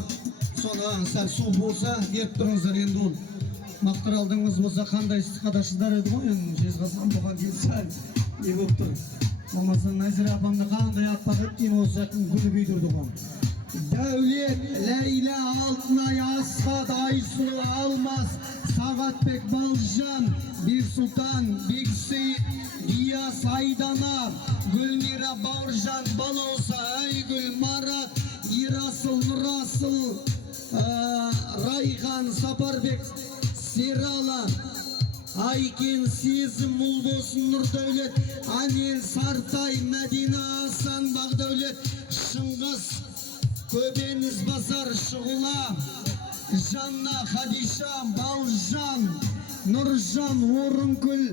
соны сәл су болса беріп тұрыңыздар енді ол. Мақтаралдыңыз болса қандай қадашыздар еді ғой енді жезқазған бұған келсе не болып тұр. Болмаса Назира апамды қандай аппақ еткен осы гүлі бүйдірді ғой. Дәулет, Ләйлә, Алтынай, Асхат, Айсұлу, Алмас, Сағатбек, Балжан, Бексұлтан, Бексейіт, Дияс, Айдана, Гүлмира, Бауыржан, Балауса, Айгүл, Марат, Ирасыл, Нұрасыл, Райхан, Сапарбек, Серала, Айкен, Сезім, Мұлбосын, Нұрдәулет, Анел, Сартай, Мәдина, Асан, Бағдәулет, Шыңғыс, Көбеніс, Базар, Шұғыла, Жанна, Хадиша, Балжан, Нұржан, Орынкүл,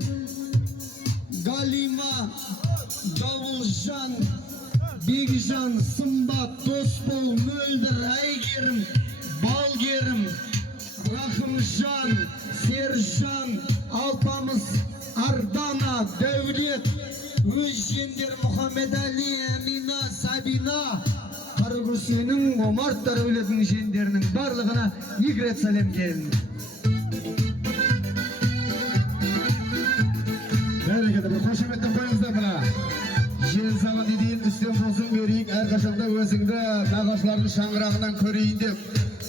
Галима, Дауылжан, Бекжан, Сымбат, Досбол, Мөлдір, Әйгерім, Балгерім, Рахымжан, Сержан, Алпамыс, Ардана, Дәулет, өз жендер Мұхаммед Али, Әмина, Сабина, Қарагөсенің, Омар Дәулетінің жендерінің барлығына екі рет сәлем келін. Бәрекелді, бір қошеметті қойыңыздар бұна. Жел саған дейін үстен болсын берейік, әрқашанда өзіңді нағашылардың шаңырағынан көрейін деп.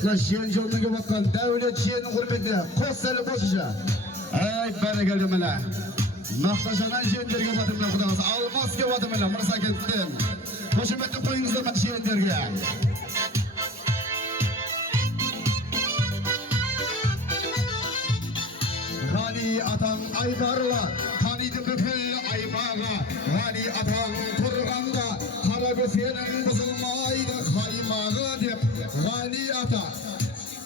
Жен жолына кеп атқан Дәулет жиенің құрметіне қос сәлем қосыша. Әй, бәрекелді міне. Мақтажанан жиендерге баты міне құдағыз. Алмас кеп баты міне, Мырза кеттен. Қошеметті қойыңыздар міне жиендерге. Ғани атаң айбарлы, таниды бүкіл аймағы. Ғани атаң тұрғанда, Қарагөсенің бұзылмайды қаймағы деп. Ғани ата,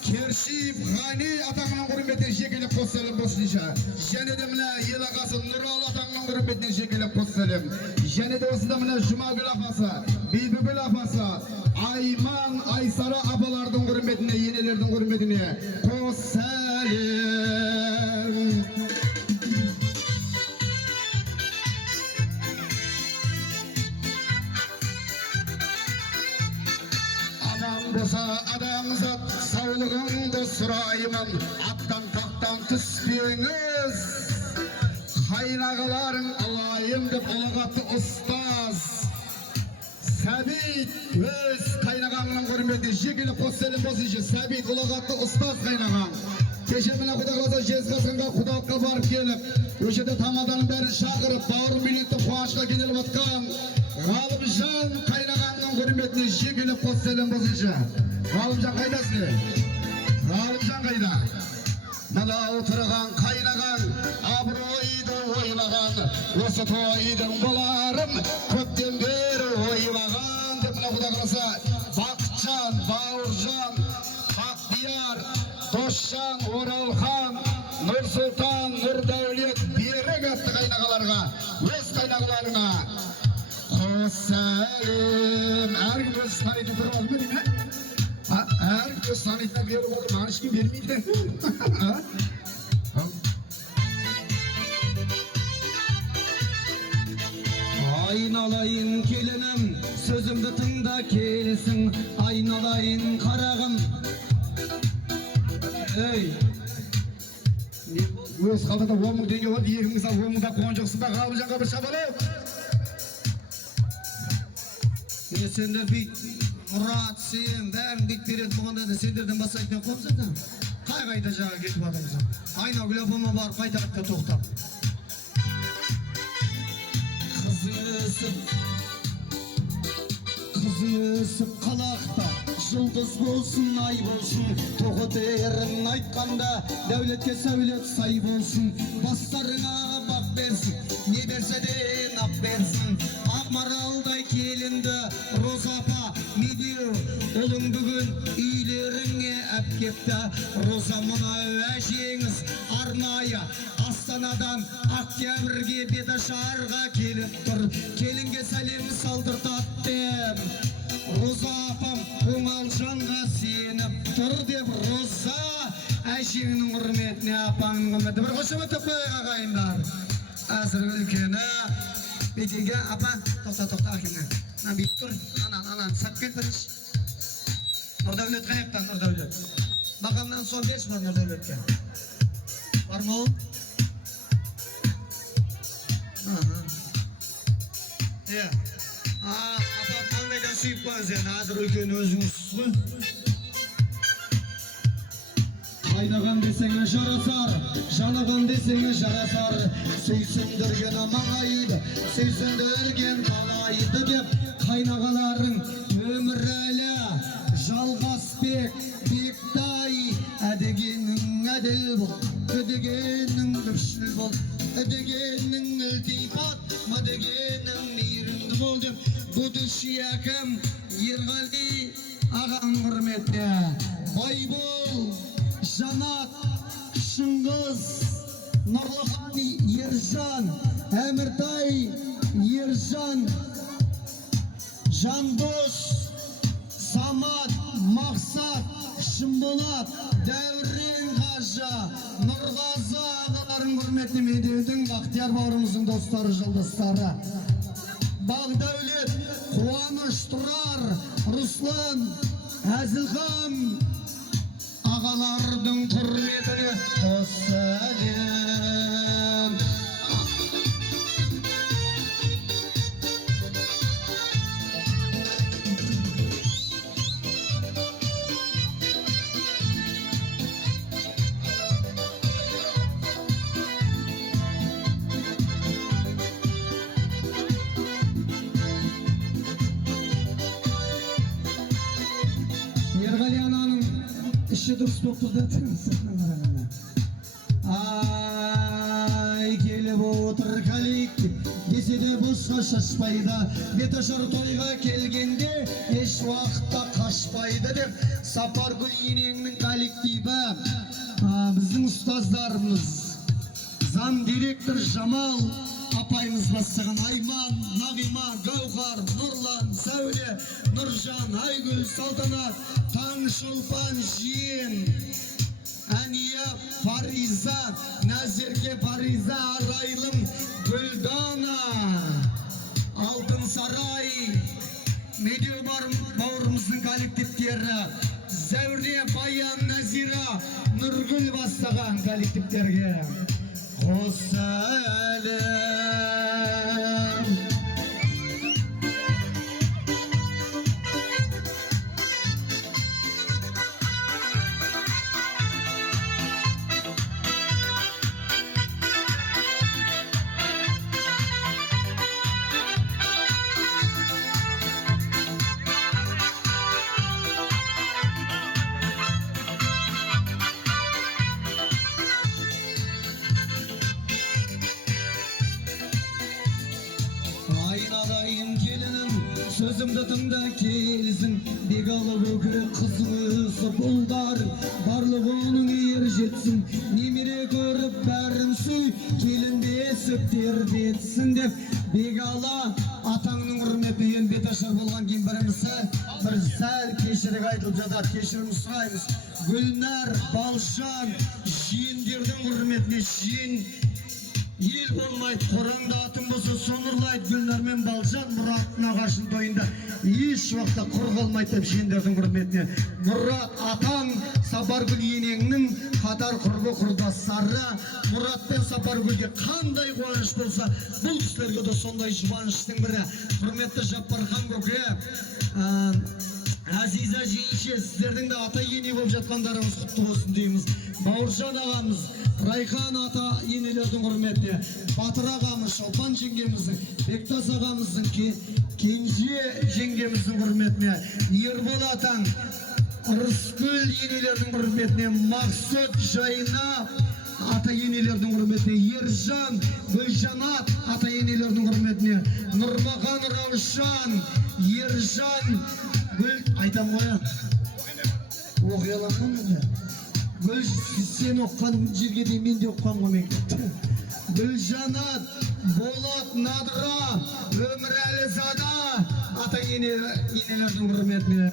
Кершиев Ғани атаңның құрметіне жекелеп қос сәлем болсын дейші. Және де міне ел ағасы Нұралы атаңның құрметіне жекелеп қос сәлем. Және де осында міне Жұмагүл апасы, Бибігүл апасы, Айман, Айсара апалардың құрметіне, енелердің құрметіне қос сәлем. Аман болса адамзат, саулығыңды сұраймын, аттан тақтан түспеңіз. Қайнағаларың алайын деп ұлағатты ұстаз Сәбит өз қайнағаңның құрметіне жекелеп қос сәлем болсыншы. Сәбит ұлағатты ұстаз қайнағаң. Кеше міне құдағаласа Жезқазғанға құдалыққа барып келіп, өшеде тамаданың бәрін шақырып, бауырым билетті қуанышқа келіп атқан Ғалымжан қайнағаңның құрметіне жекелеп қос сәлем болсыншы. Ғалымжан қайдасың? Ғалымжан қайда? Мына отырған қайнаған, абыройды ойлаған, осы тойдың боларым көптен бері ойлаған деп мына құдағаласа Бақытжан, Бауыржан, Бақтияр, Досжан, Оралхан, Нұрсұлтан, Нұрдәулет, Берік атты қайнағаларға, өз қайнағаларыңа қос сәлем. Әркім өз танитын тұрып алды ма дейме? Әркім өз танитына беріп отыр, маған ешкім бермейді. Айналайын келінім, сөзімді тыңда келсін, айналайын қарағым. Ей! Өз қалтада 10 мың теңге болды, 2 мың сал 10 мыңда қуған жоқсың ба? Ғалымжанға бір шабалау. Міне сендер бейт, Мұрат, сен, бәрін бейт береді бұғанда да сендерден басайтын қомса да. Қай-қайда жаға кетіп адамыза. Айна гүлапыма барып қайтақта тоқтап. Қызы өсіп қалақта, жұлдыз болсын, ай болсын, тоқытерін айтқанда, дәулетке сәулет сай болсын, бастарыңа бақ берсін, не берсе де нақ берсін. Ақмаралдай келінді, Роза апа, медеу, ұлың бүгін үйлеріңе әпкепті. Роза мұна әжеңіз арнайы Астанадан Октябрьге Бедашарға келіп тұр. Келінге сәлем салдыртат деп. Роза апам тұр деп Роза әшеңнің құрметіне апаңның құрметіне бір қошемет қояйық ағайындар. Әзір үлкені бетеге апа тоқта әкемнен мына бет тұр анан сап кел бірінші. Нұрдәулет қаяқтан Нұрдәулет мақамнан сон берші Нұрдәулетке бар ма ол? Апа қандайдан сүйіп қойыңыз енді әзір үлкен өзіңізсіз ғой. Қайнаған десеңе жарасар, жанаған десеңе жарасар, сүйсіндірген маңайды, сүйсіндірген қалайды деп қайнағаларың өмір әлі жалғасбек бектай әдегенің әділ бол, әдегенің күпшіл бол, әдегенің ілтипат, мәдегенің мейірімді бол деп бұдышы әкім Ерғали ағаң құрметіне Байбол Жанат, Шыңғыз, Нұрлыхан, Ержан, Әміртай, Ержан, Жандос, Самат, Мақсат, Шымболат, Дәурен Қажа, Нұрғазы ағаларын құрметіне медеудің Бақтияр бауырымыздың достары, жолдастары. Бағдәулет, Қуаныш, Тұрар, Руслан, Әзілхан, ағалардың құрметіне сәлем. Ерғали ананың іші дұрыс болып тұрды. Ай, келіп отыр коллектив, десе де босқа шашпайды. Беташар тойға келгенде еш уақытта қашпайды деп Сапаргүл енеңнің коллективі. Біздің ұстаздарымыз, зам директор Жамал апайымыз бастаған Айман, Нағима, Гауһар, Нұрлан, Сәуле, Нұржан, Айгүл, Салтанат, Таңшолпан, Жиен, Әния, Фариза, Назерке, Фариза, Арайлым, Гүлдана, Алтын Сарай, медеу бар бауырымыздың коллективтері, Зәуре, Баян, Назира, Нұргүл бастаған коллективтерге сәлем. Sözümde tında kelsin, begalı bökü kızı бұлдар, барлық оның ер жетсін, немере көріп бәрін сүй, келін бесіп тербетсін деп, бегала атаңның құрметіне беташар болған кейін бір сәл кешірек айтылып жатады, кешірім сұраймыз. Гүлнар, Балшан, жиендердің құрметіне жиен ел болмайды, қораңда атың болса сонырлайды. Гүлнар мен Балжан Мұрат нағашының тойында еш уақытта құр қалмайды деп жиендердің құрметіне. Мұрат атаң Сапаргүл енеңнің қатар құрбы құрдастары. Мұрат пен Сапаргүлге қандай қуаныш болса, бұл кісілерге де сондай жұбаныштың бірі. Құрметті Жаппархан көке, Азиза жиенше, сіздердің де ата ене болып жатқандарыңыз құтты болсын дейміз. Бауыржан ағамыз, Райхан ата енелердің құрметіне, Батыр ағамыз, Шолпан жеңгеміздің, Бектас ағамыздың, Кенже жеңгеміздің құрметіне, Ербол атаң, Рыскүл енелердің құрметіне, Мақсұт Жайна ата енелердің құрметіне, Ержан, Гүлжанат ата енелердің құрметіне, Нұрмахан Раушан, Ержан, Гүл, айтам қоя, оқияланған мұнда. Гүл, сен оққан жерге дейін мен де оққан қоймен кетті. Гүлжанат, Болат, Надыра, Өмірәлі Зада ата енелердің құрметіне.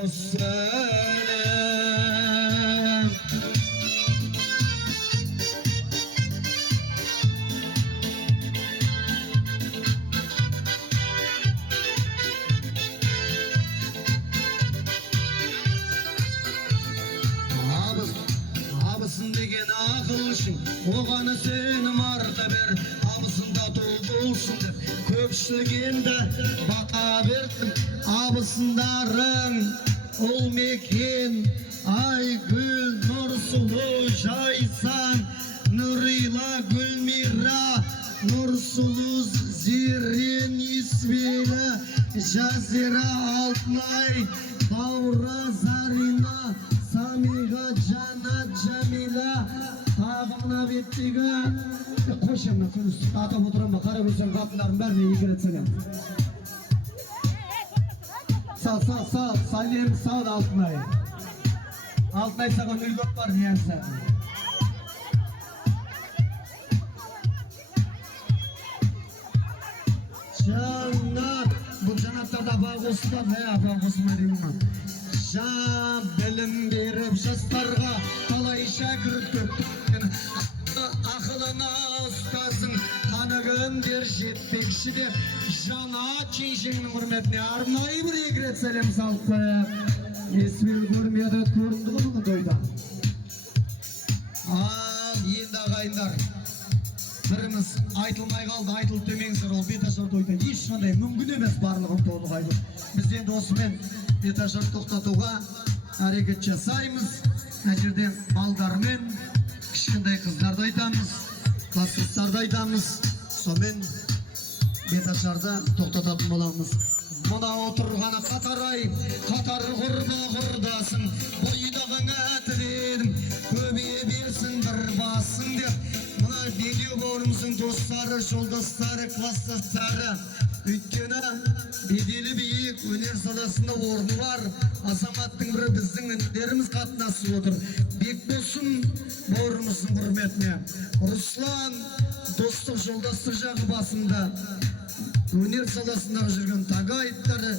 қос сәлем. Абысын деген ақылшың, оғаны сені марта бер. Абысында толғылшың деп, көпшілік енді бата бердім. Абысындарың ұл мекен, Айгүл, Нұрсұлу, Жайсан, Нұрила, Гүлмира, Нұрсұлу, Зерен, Исбелі, Жазира, Алтынай, Баура, Зарина, Самиға, Жанат, Жамила, тағымына беттегі қошымына күніс атап отырам ба, қара көрсен қатындарын бәріне егер етсенем. Сал, сәлем, сал Алтынай. Алтынай саған үлгіп бар не әнсі. Жанат, бұл жанаттарда бағысында, не бағысында деймін. Жан білім беріп жастарға талай шәкірт көптің. Ақылына ұстазың танығын дер жетпекші деп, Жанат Кенжеңнің құрметіне арнайы бір егрет сәлем салып қояқ. Есбел көрмеді, көрінді ғылығы тойда. Ал енді ағайындар, біріміз айтылмай қалды, айтылып демеңіздер, ол беташар тойда ешқандай мүмкін емес барлығын толық айтып. Біз енді осымен беташар тоқтатуға әрекет жасаймыз. Әжерде балдармен кішкентай қыздарды айтамыз, класстастарды айтамыз. Сомен беташарды тоқтататын боламыз. Мұна отырғаны қатарай, қатар құрба құрдасың, бойдағыңа тіледім, көбейе берсін бір басың деп. Мұна бедеу бауырымыздың достары, жолдастары, класстастары. Өйткені беделі биік өнер саласында орны бар. Азаматтың бірі біздің үндеріміз қатынасып отыр. Бекболсын бауырымыздың құрметіне. Руслан достық жолдастық жағы басында. Өнер саласындағы жүрген тағайыптары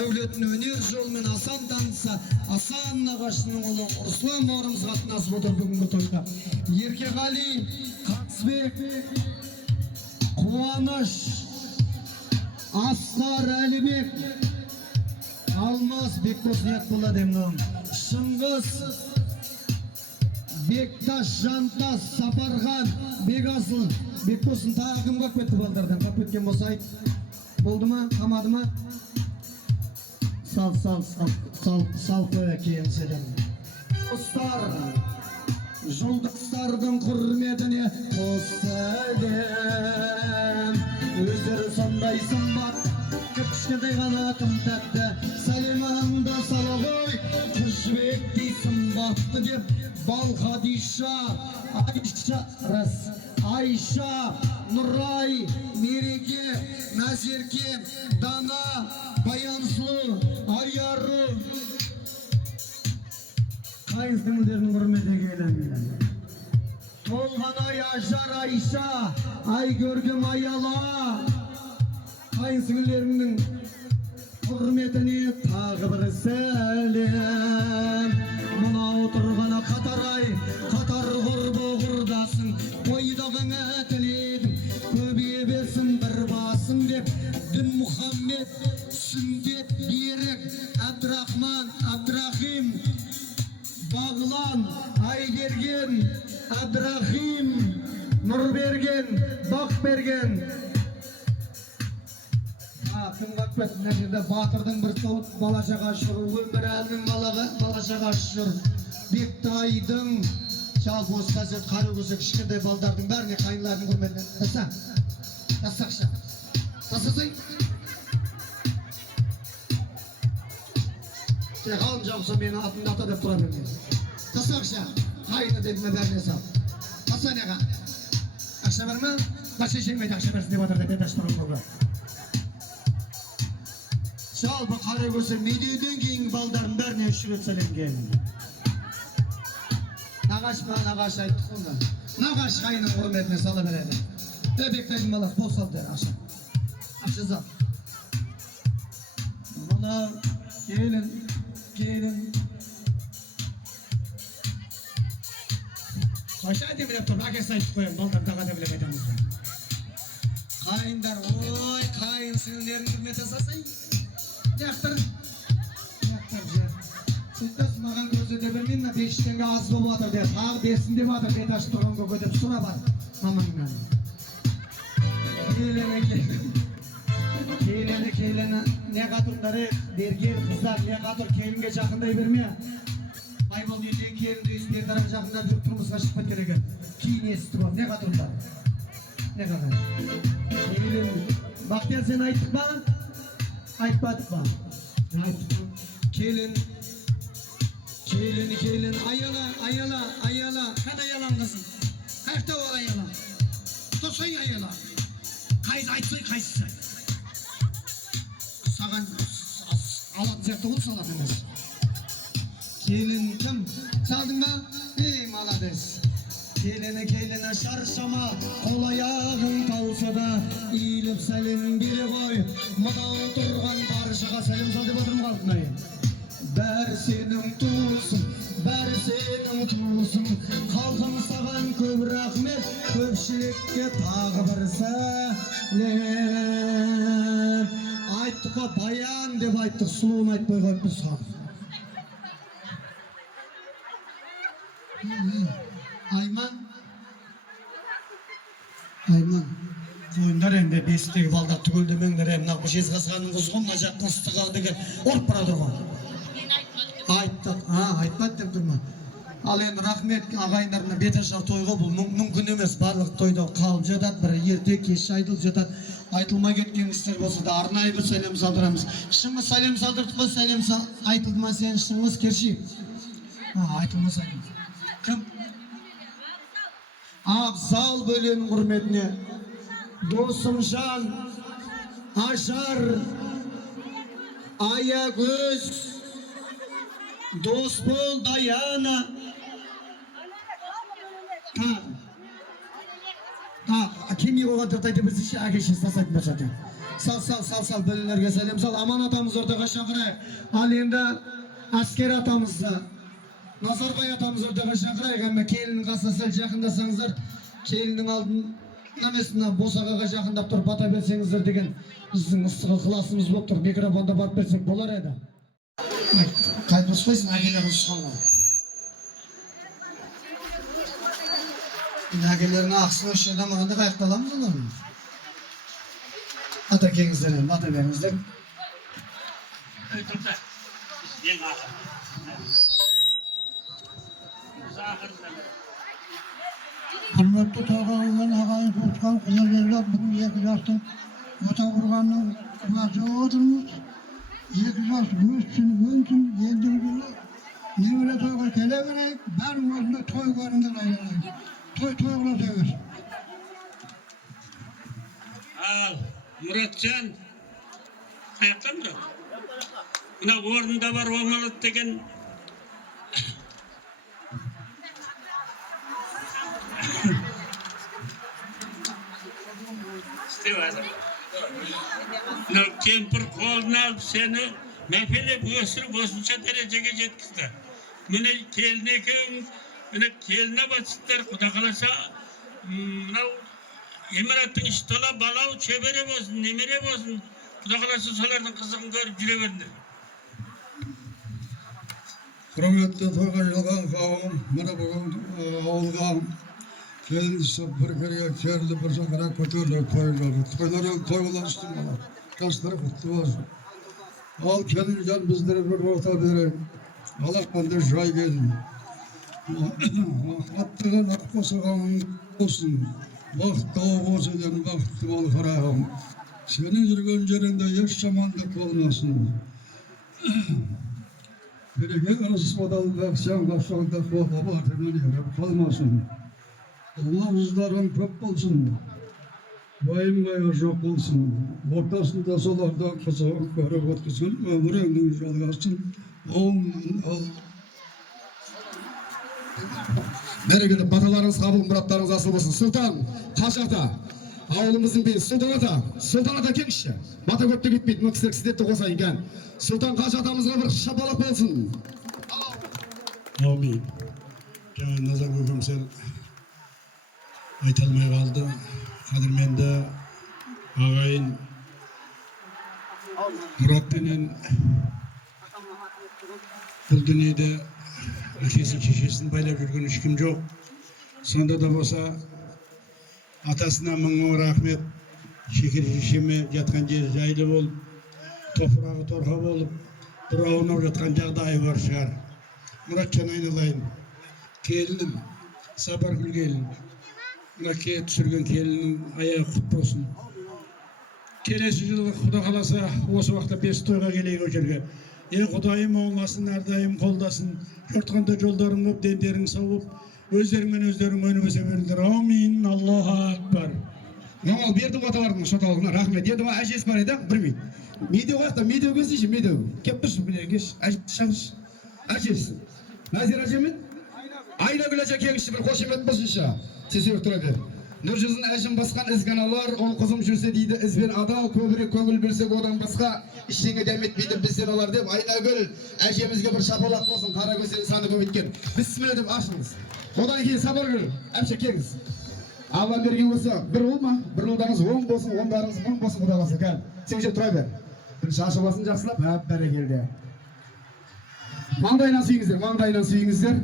әулетін өнер жолымен асан таныса, Асан нағашының ұлы Руслан бауырымыз қатынасып отыр бүгінгі тойда. Еркеғали, Қатысбек, Қуаныш, Асқар, Әлібек, Алмас, Бекбос Ниятболла демнің, Шыңғыс, Бекташ, Жантас, Сапарған, Бекасыл, Бекбосын тағы кім қап кетті балдардан? Қап кеткен болса айт. Болды ма? Қамады ма? Сал қоя кейін селем. Достар, жолдастардың құрметіне қос сәлем. Өздері сондай сымбат, кішкентай қанатым тәтті, сәлемімді сала ғой, күржібектей сымбатты деп. Балқадиша, Айша, Нұрай, Мереке, Назерке, Дана, Баянсұлу, Айару. Қайын сіңілдерінің құрметі келем. Толғанай, Ажар, Айша, Айгөргім, Аяла. Қайын сіңілдерінің құрметіне тағы бір сәлем. Мұна отырғаны қатарай, қатар құрбы құрдасың, бойдағыңа тіледім, көбейе берсін бір басың деп. Дін Мұхаммед, Сүндет, Берік, Абдрахман, Абдрахим, Бағлан, Айберген, Абдрахим, Нұрберген, Бақберген. Кім қақпет, мына жерде батырдың бір толып балашаға шыр, өмір әлінің балашаға шыр. Бектайдың, жалпы осы қазір қары көзі кішкентай балдардың бәріне қайынлардың көрмеден. Тасақша. Тасасай. Ғалым жақсы мені атымды ата деп тұра берген. Тасақша. Қайыны дедіме бәріне сал. Тасанеға. Ақша бар ма? Башы жеңмейді ақша берсін деп атыр деп еташтырын құрға. Жалпы қара көзі медеуден кейін балдардың бәріне үш рет сәлемген. Нағаш па, нағаш айттық онда. Нағаш қайының құрметіне сала береді. Бектайдың баласы бол сал дер ақша. Ақша зал. Мұна Kelin. Kaşa demilep dur, akes aytıp koyayım, balдар dağa demilep aytamız. Kayınlar, oy, kayın sinirlerini hürmete sasayın. Yaktır. Sizdes mağan gözü de bilmeyin mi? 5 tenge az bolu atır der. Ağ dersin de batır. Bet açıp durgan kökö dep sura var. Mamanla. Keylene ne kadınları derger kızlar ne kadar keylinge жақындай берme. Baybol yüzden keylin deyis bir tarafı жақында жүріп тұрмысқа шықпат керек. Кейін естіп ал. Ne kadınlar? Ne kadar? Keylin. Bahtiyar sen ayttık mı? Aytmadık mı? Ayttık. Keylin. Keylin ayala. Kada yalan kızım. Kaçta var ayala? Tosoy ayala. Kayız aytsoy kayısı. Sağan alat zertte ol salat emez. Keylin kim? Çaldın mı? Ey malades. Keylene şarşama. Kol ayağın tavsa da iyilip selim biri koy. Mada oturgan barışığa selim sal dep oturum kalkmayın. Bär senin tuğusun Halkım sağan köp rahmet Köpçilikке tağı bir selam Ayttıqa bayan dep ayttık Suluğun aytpay koyupmiz sağ Ayman Koyunlar emde bestegi balda tügül demengler emna bu jezgaskanın kuzgun ajak kıstıqağı degen Orp baradır var Ayttık, aytmadı dep durma. Al endi rahmet agayınlarına betaşar toyga bul mümkün emes. Barlık toyda kalıp жатат, bir erте kеш айтылып жатат. Айтылмай кеткен істер болса да арнайы bir салем салдырамыз. Шыңыз салем салдырдық па, салем айтылды ма сен шыңыз керши? Айтылмаса кім? Абзал бөленің құрметіне Досымжан, Ажар, Аягөз, Досбол, Даяна. Кемей қоғандырды айтып біз іші әкешін сасайтын башады. Сал бөлінерге сәлем сал. Аман атамыз ортаға шақырайық. Ал енді әскер атамызды, Назарбай атамыз ортаға шақырайық. Әмі келінің қасына сәл жақындасаңыздар, келінің алдын намесіне босағаға жақындап тұрып бата берсеңіздер деген біздің ыстығы қыласымыз болып тұр. Микрофонда бат берсек болар еді. Қайтмас қойсын, әкелерін сұқанға. Әкелерін ақсығы үшін дамағанда қаяқталамыз оларын. Ата кеңіздер, бата беріңіздер. Құрметті тойға келген ағайын туысқан қызылжерлер бүгін 2 жастың ота құрғанның куәсі отырмыз. 2 жас өссін, ендігі жылы немере тойға келе берейік, бәрің өзінде той көріңдер айналайық. Той қыласа берсін. Al Muratcan, қаяқтан Мұрат? Мына орнында бар Омалат деген Мына кемпір қолына алып сені мәпелеп өсіріп осынша дәрежеге жеткізді. Міне келін екеуіңіз, міне келіне бассыздар, Құда қаласа, мынау Емираттың іші тола балау шөбере болсын, немере болсын, Құда қаласа солардың қызығын көріп жүре беріңдер. Құрметті тойға жиылған қауым, мына бүгін ауылға келінісі бір кереге келді, бір жағына көтеріліп тойлады. Тойлар үстін бала, жастар құтты болсын. Ал келін жан біздері бір орта берейік. Алақпанды жай келін. Аттыған ақ қосыған болсын. Бақытты болсын ден бақытты бол қарағым. Сенің жүрген жерінде еш жамандық болмасын. Береке арыспадалдақ, сен қашалдақ болға батырын еріп қалмасын. Allah rızlarың көп болсын. Уайым-қайғы жоқ болсын. Ортасында солардан қызығын көріп өткізген өміріңнің жалғасын. Берекелі баталарыңыз қабыл, мұраттарыңыз асыл болсын. Сұлтан, қашақта Ауылымыздың бейі Сұлтан ата кеңші. Бата көпті кетпейді, мұн кісілер сіздерді қоса екен. Сұлтан Қажы атамызға бір шапалақ болсын. Amin. Жаңа Назар көкем сәл айта алмай қалды. Қадірменді ағайын Мұратпенен бұл дүниеде әкесін шешесін байлап жүрген ешкім жоқ. Сонда да болса атасына мың рахмет. Шекер шешеме жатқан жері жайлы болып, топырағы торқа болып, бір аунап жатқан жағдайы бар шығар. Мұратжан айналайын, келінім, Сапаргүл келін. Мына түсірген келіннің аяғы құт болсын. Келесі жылы Құда қаласа осы уақытта 5 тойға келейік о жерге. Құдайым оңасын, әрдайым қолдасын. Жортқанда жолдарың көп, дендерің сау болып, өздеріңмен өздерің өніп-өсе беріңдер. Амин. Аллаху акбар. Мамал бердім аталардың шаталығына рахмет. Енді ма әжесі бар еді, білмейді. Медеу қаяқта, медеу көзейші, медеу. Кеп тұршы, білер кеш, шағыш. Әжесі. Назир әжемен? Айнагүл әже кеңші бір қошемет болсынша. Сесер тұра бер. Нұржызын әжім басқан ізганалар, ол қызым жүрсе дейді ізбен адал, көбірек көңіл білсек одан басқа іштеңе дәметпейді бізден олар деп Айнагүл әжемізге бір шапалақ болсын, қара көзден саны көбейткен. Бісміллә деп ашыңыз. Одан кейін Сапаргүл, әпше кеңіз. Алла берген болса, бір ұл ма? Бір ұлдарыңыз 10 болсын, 10-дарыңыз 10 болсын, Құда қаласа кәл. Сен же тұра бер. Бір шашы басын жақсылап, бәрекелді. Маңдайынан сүйіңіздер, маңдайынан сүйіңіздер.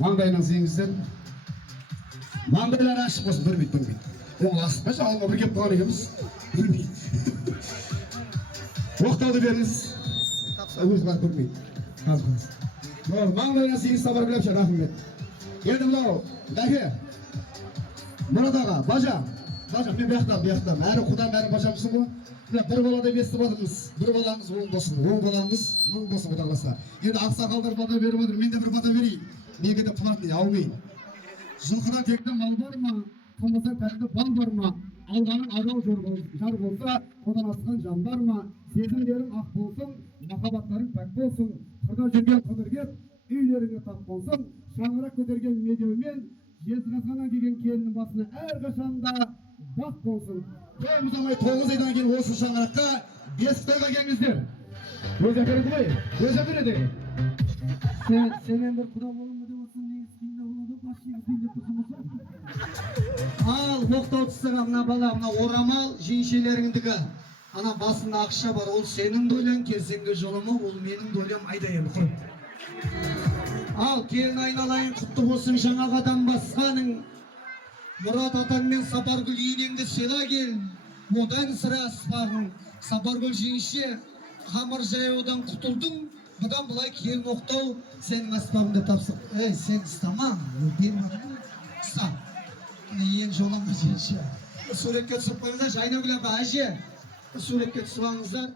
Маңдайынан сүйіңіздер. Маңдайлар ашық болсын, білмейді. Ол асықпашы, алға бір кеп қалған екеміз. Білмейді. Оқтауды беріңіз. Өз бар көрмейді. Маңдайынан сүйіңіз Сапаргүл әпше, рахмет. Енді бұлау, бәке. Мұрат аға, бажа, мен бияқтам. Әрі құдан әрі бажамсың ғой. Бір балада бесті бадыңыз, бір балаңыз 10 болсын, 10 балаңыз 10 болсын Құда қаласа. Енді ақсақалдар бата беріп отыр, мен де бір бата берейін. Неге де платный алмайын. Жылқыда текті мал бар ма, қылмаса тәтті бал бар ма, алғаның адал жар болса, одан асқан жан бар ма, сезімдерің ақ болсын, махаббаттарың пәк болсын, қырда жүрген қыдыргет, үйлеріңе тап болсын, шаңырақ көтерген медеумен, жезқазғаннан келген келінің басына әрқашанда бақ болсын. Той ұзамай 9 айдан кейін осы шаңыраққа 5 тойға келіңіздер. Өзі әпереді ғой, өзі әпереді. Сенен бір құда болыңмы деп отырсың, негіз кейінде болады, башыңыз кейінде тұрсыңыз. Ал, оқтау тұсыға мына бала, мына орамал жеңшелеріңдігі. Ана басында ақша бар, ол сенің дойлен, керсенге жолыма, ол менің дойлем айдайын қой. Ал, келін айналайын, құтты болсын жаңағадан басқаның. Мұрат атаң мен Сапаргүл енеңді сыйла кел. Одан сірә аспағың. Сапаргүл жеңше, қамыр жаюдан құтылдың. Бұдан бұлай келін оқтау сенің аспағыңды тапсық. Сен ұстама, бермедің. Ұста. Ең жолама жеңше. Суретке түсіп қойыңыздар, Айнагүл апа, әже. Суретке түсіп алыңыздар.